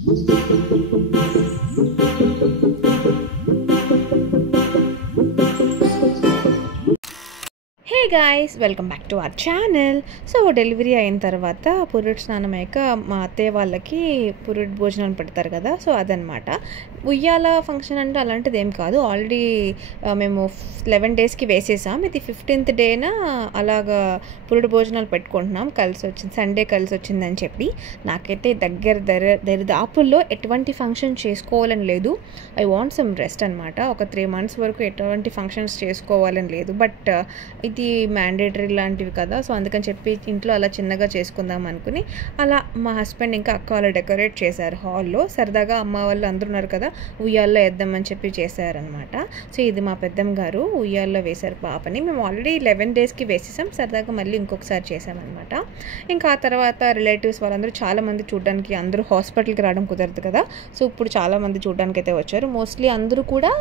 Hey guys, welcome back to our channel. So delivery అయిన తర్వాత పురుడు స్నానం అయ్యాక మా అత్తయ్య వాళ్ళకి పురుడు భోజనాలు పెడతారు కదా, సో అదనమాట. ఉయ్యాల ఫంక్షన్ అంటే అలాంటిది ఏం కాదు. ఆల్రెడీ మేము 11 daysకి వేసేసాం. ఇది 15th డేన అలాగా పురుడు భోజనాలు పెట్టుకుంటున్నాం. కలిసి వచ్చింది, సండే కలిసి వచ్చిందని చెప్పి. నాకైతే దరిదాపుల్లో ఎటువంటి ఫంక్షన్ చేసుకోవాలని లేదు. ఐ వాంట్ సమ్ రెస్ట్ అనమాట. ఒక 3 months వరకు ఎటువంటి ఫంక్షన్స్ చేసుకోవాలని లేదు. బట్ ఇది మ్యాండేటరీ లాంటివి కదా, సో అందుకని చెప్పి ఇంట్లో అలా చిన్నగా చేసుకుందాం అనుకుని అలా మా హస్బెండ్ ఇంకా అక్క వాళ్ళు డెకరేట్ చేశారు హాల్లో. సరదాగా అమ్మ వాళ్ళు అందరూ ఉన్నారు కదా, ఉయ్యాల్లో వేద్దామని చెప్పి చేశారనమాట. సో ఇది మా పెద్దమ్మ గారు ఉయ్యాల్లో వేశారు పాపని. మేము ఆల్రెడీ 11 daysకి వేసేసాం. సరదాగా మళ్ళీ ఇంకొకసారి చేసామన్నమాట. ఇంకా ఆ తర్వాత రిలేటివ్స్ వాళ్ళందరూ చాలామంది చూడడానికి, అందరూ హాస్పిటల్కి రావడం కుదరదు కదా, సో ఇప్పుడు చాలామంది చూడడానికి అయితే వచ్చారు. మోస్ట్లీ అందరూ కూడా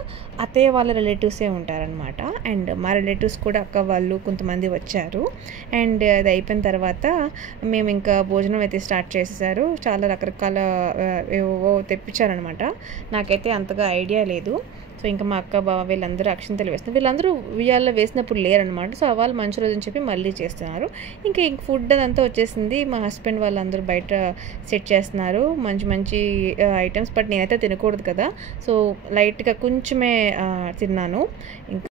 అత్తయ్య వాళ్ళ రిలేటివ్సే ఉంటారనమాట. అండ్ మా రిలేటివ్స్ కూడా అక్క వాళ్ళు కొంతమంది వచ్చారు. అండ్ అది అయిపోయిన తర్వాత మేము ఇంకా భోజనం అయితే స్టార్ట్ చేసేసారు. చాలా రకరకాల ఏవో తెప్పించారనమాట. నాకైతే అంతగా ఐడియా లేదు. సో ఇంకా మా అక్క బావ వీళ్ళందరూ అక్షింతలు వేస్తున్నారు. వీళ్ళందరూ ఉయ్యాల్లో వేసినప్పుడు లేరనమాట. సో వాళ్ళు మంచి రోజు అని చెప్పి మళ్ళీ చేస్తున్నారు. ఇంకా ఫుడ్ అదంతా వచ్చేసింది. మా హస్బెండ్ వాళ్ళందరూ బయట సెట్ చేస్తున్నారు మంచి మంచి ఐటమ్స్. బట్ నేనైతే తినకూడదు కదా, సో లైట్గా కొంచెమే తిన్నాను. ఇంకా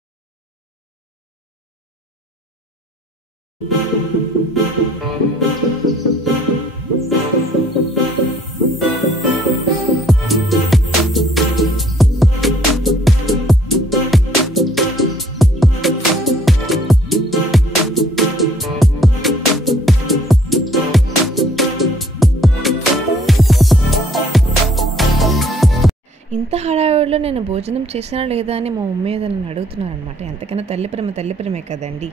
ఇంత హడావిడిలో నేను భోజనం చేసినా లేదా అని మా మమ్మీ నన్ను అడుగుతున్నాను అనమాట. ఎంతకైనా తల్లి ప్రేమే కదండి.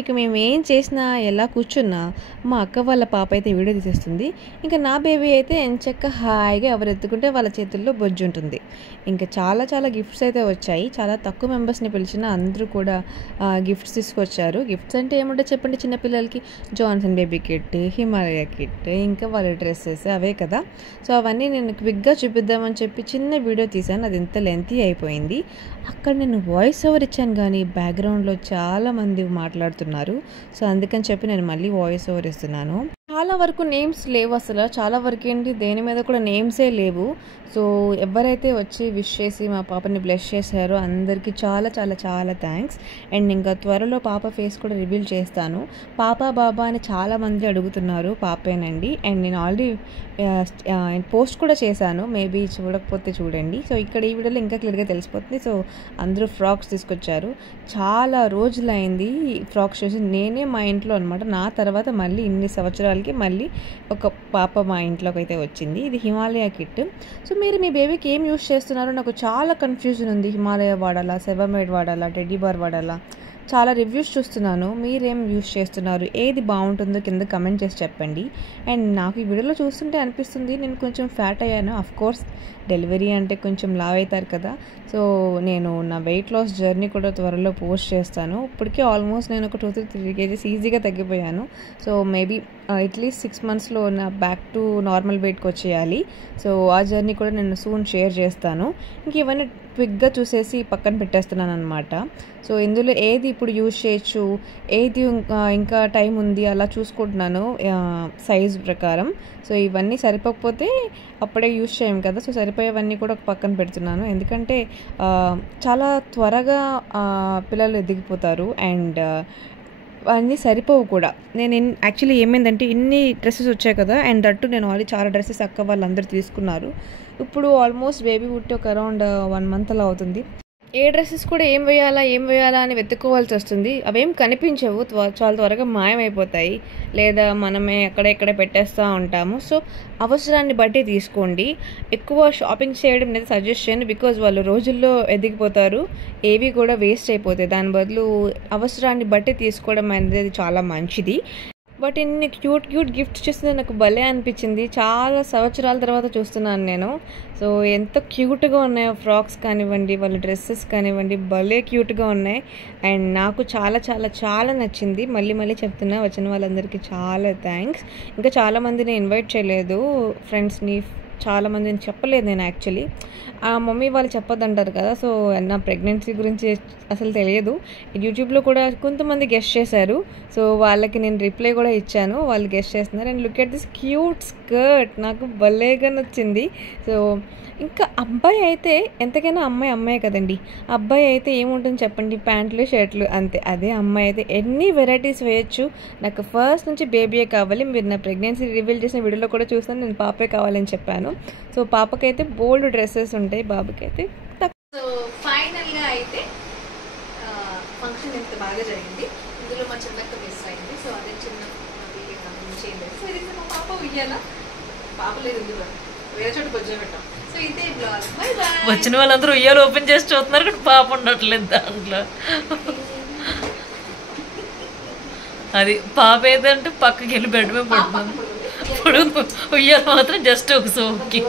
ఇక మేము ఏం చేసినా, ఎలా కూర్చున్నా మా అక్క వాళ్ళ పాప అయితే వీడియో తీసేస్తుంది. ఇంకా నా బేబీ అయితే ఎంచక్క హాయిగా ఎవరు ఎత్తుకుంటే వాళ్ళ చేతుల్లో బొజ్జు ఉంటుంది. ఇంకా చాలా చాలా గిఫ్ట్స్ అయితే వచ్చాయి. చాలా తక్కువ మెంబర్స్ని పిలిచిన అందరూ కూడా గిఫ్ట్స్ తీసుకొచ్చారు. గిఫ్ట్స్ అంటే ఏముంటే చెప్పండి, చిన్నపిల్లలకి Johnson baby kit, Himalaya kit, ఇంకా వాళ్ళ డ్రెస్సెస్ అవే కదా. సో అవన్నీ నేను క్విక్గా చూపిద్దామని చెప్పి చిన్న వీడియో తీసాను. అది ఎంత లెంతీ అయిపోయింది. అక్కడ నేను వాయిస్ ఓవర్ ఇచ్చాను కానీ బ్యాక్గ్రౌండ్లో చాలామంది మాట్లాడుతున్నారు. సో అందుకని చెప్పి నేను మళ్ళీ వాయిస్ ఓవర్ ఇస్తున్నాను. చాలా వరకు నేమ్స్ లేవు అసలు. చాలా వరకు ఏంటి, దేని మీద కూడా నేమ్సే లేవు. సో ఎవరైతే వచ్చి విష్ చేసి మా పాపని బ్లెస్ చేశారో అందరికీ చాలా చాలా చాలా థ్యాంక్స్. అండ్ ఇంకా త్వరలో పాప ఫేస్ కూడా రివీల్ చేస్తాను. పాప బాబా అని చాలామంది అడుగుతున్నారు. పాపేనండి. అండ్ నేను ఆల్రెడీ పోస్ట్ కూడా చేశాను, మేబీ చూడకపోతే చూడండి. సో ఇక్కడ ఈ వీడియోలో ఇంకా క్లియర్గా తెలిసిపోతుంది. సో అందరూ ఫ్రాక్స్ తీసుకొచ్చారు. చాలా రోజులైంది ఫ్రాక్స్ చూసి. నేనే మా ఇంట్లో అనమాట, నా తర్వాత మళ్ళీ ఇన్ని సంవత్సరాలకి మళ్ళీ ఒక పాప మా ఇంట్లోకి అయితే వచ్చింది. ఇది హిమాలయ కిట్. సో మీరు మీ బేబీకి ఏం యూస్ చేస్తున్నారో నాకు చాలా కన్ఫ్యూజన్ ఉంది. హిమాలయ వాడాలా, సెవమేడ్ వాడాలా, టెడ్డీ బార్ వాడాలా, చాలా రివ్యూస్ చూస్తున్నాను. మీరేం యూస్ చేస్తున్నారు, ఏది బాగుంటుందో కింద కమెంట్ చేసి చెప్పండి. అండ్ నాకు ఈ వీడియోలో చూస్తుంటే అనిపిస్తుంది నేను కొంచెం ఫ్యాట్ అయ్యాను. అఫ్కోర్స్ డెలివరీ అంటే కొంచెం లావ్ అవుతారు కదా. సో నేను నా వెయిట్ లాస్ జర్నీ కూడా త్వరలో పోస్ట్ చేస్తాను. ఇప్పటికే ఆల్మోస్ట్ నేను ఒక 2-3 kgs ఈజీగా తగ్గిపోయాను. సో మేబీ అట్లీస్ట్ 6 monthsలో నా బ్యాక్ టు నార్మల్ వెయిట్కి వచ్చేయాలి. సో ఆ జర్నీ కూడా నేను సూన్ షేర్ చేస్తాను. ఇంక ఇవన్నీ క్విక్గా చూసేసి పక్కన పెట్టేస్తున్నాను అనమాట. సో ఇందులో ఏది ఇప్పుడు యూజ్ చేయొచ్చు, ఏది ఇంకా టైం ఉంది అలా చూసుకుంటున్నాను సైజ్ ప్రకారం. సో ఇవన్నీ సరిపోకపోతే అప్పుడే యూజ్ చేయం కదా, సో సరిపోయేవన్నీ కూడా పక్కన పెడుతున్నాను. ఎందుకంటే చాలా త్వరగా పిల్లలు ఎదిగిపోతారు అండ్ అన్నీ సరిపోవు కూడా. నేను యాక్చువల్లీ ఏమైందంటే ఇన్ని డ్రెస్సెస్ వచ్చాయి కదా, అండ్ దట్టు నేను ఆల్రెడీ చాలా డ్రెస్సెస్ అక్క వాళ్ళందరూ తీసుకున్నారు. ఇప్పుడు ఆల్మోస్ట్ బేబీ పుట్టి ఒక అరౌండ్ 1 month అలా అవుతుంది. ఏ డ్రెస్సెస్ కూడా ఏం వేయాలా అని వెతుక్కోవాల్సి వస్తుంది. అవేం కనిపించవు, చాలా త్వరగా మాయమైపోతాయి, లేదా మనమే ఎక్కడెక్కడ పెట్టేస్తూ ఉంటాము. సో అవసరాన్ని బట్టి తీసుకోండి. ఎక్కువ షాపింగ్ చేయడం అనేది సజెస్ట్ చేయను, బికాజ్ వాళ్ళు రోజుల్లో ఎదిగిపోతారు, ఏవి కూడా వేస్ట్ అయిపోతాయి. దాని బదులు అవసరాన్ని బట్టి తీసుకోవడం అనేది చాలా మంచిది. బట్ ఇన్ని క్యూట్ గిఫ్ట్స్ చూస్తే నాకు భలే అనిపించింది. చాలా సంవత్సరాల తర్వాత చూస్తున్నాను నేను. సో ఎంత క్యూట్గా ఉన్నాయో ఫ్రాక్స్ కానివ్వండి, వాళ్ళ డ్రెస్సెస్ కానివ్వండి, భలే క్యూట్గా ఉన్నాయి. అండ్ నాకు చాలా చాలా చాలా నచ్చింది. మళ్ళీ చెప్తున్నా, వచ్చిన వాళ్ళందరికీ చాలా థ్యాంక్స్. ఇంకా చాలామందిని ఇన్వైట్ చేయలేదు, ఫ్రెండ్స్ని చాలామంది నేను చెప్పలేదు నేను యాక్చువల్లీ మమ్మీ వాళ్ళు చెప్పొద్దంటారు కదా. సో నా ప్రెగ్నెన్సీ గురించి అసలు తెలియదు. యూట్యూబ్లో కూడా కొంతమంది గెస్ట్ చేశారు. సో వాళ్ళకి నేను రిప్లై కూడా ఇచ్చాను. వాళ్ళు గెస్ట్ చేస్తున్నారు. And look at this cute skirt, నాకు భలేగా నచ్చింది. సో ఇంకా అబ్బాయి అయితే ఎంతకైనా అమ్మాయి కదండి. అబ్బాయి అయితే ఏముంటుంది చెప్పండి, ప్యాంట్లు షర్ట్లు అంతే. అదే అమ్మాయి అయితే ఎన్ని వెరైటీస్ వేయచ్చు. నాకు ఫస్ట్ నుంచి బేబీయే కావాలి. మీరు నా ప్రెగ్నెన్సీ రివీల్ చేసిన వీడియోలో కూడా చూస్తాను, నేను పాపే కావాలని చెప్పాను. సో పాపకైతే బోల్డ్ డ్రెస్సెస్ ఉంటాయి, బాబుకి అయితే సో ఫైనల్గా అయితే ఫంక్షన్ ఎంత బాగా జరిగింది. ఇందులో మా చిన్నక్క మిస్ అయింది. సో అదే చిన్న చేయలేదు. సో ఇది మా పాప ఉయ్యాల, పాప లేదు ఇందులో, వేరే చోట బొజ్జ పెట్టాం. సో ఇదే బ్లాగ్. By by. వచ్చిన వాళ్ళందరూ ఉయ్యాలు ఓపెన్ చేసి చూస్తున్నారు కానీ పాప ఉండట్లేదు దాంట్లో. అది పాప ఏదంటే పక్కకి వెళ్ళి బెడ్ మీద పడుతుంది. ఇప్పుడు ఉయ్యాలు మాత్రం జస్ట్ ఒక సోకి.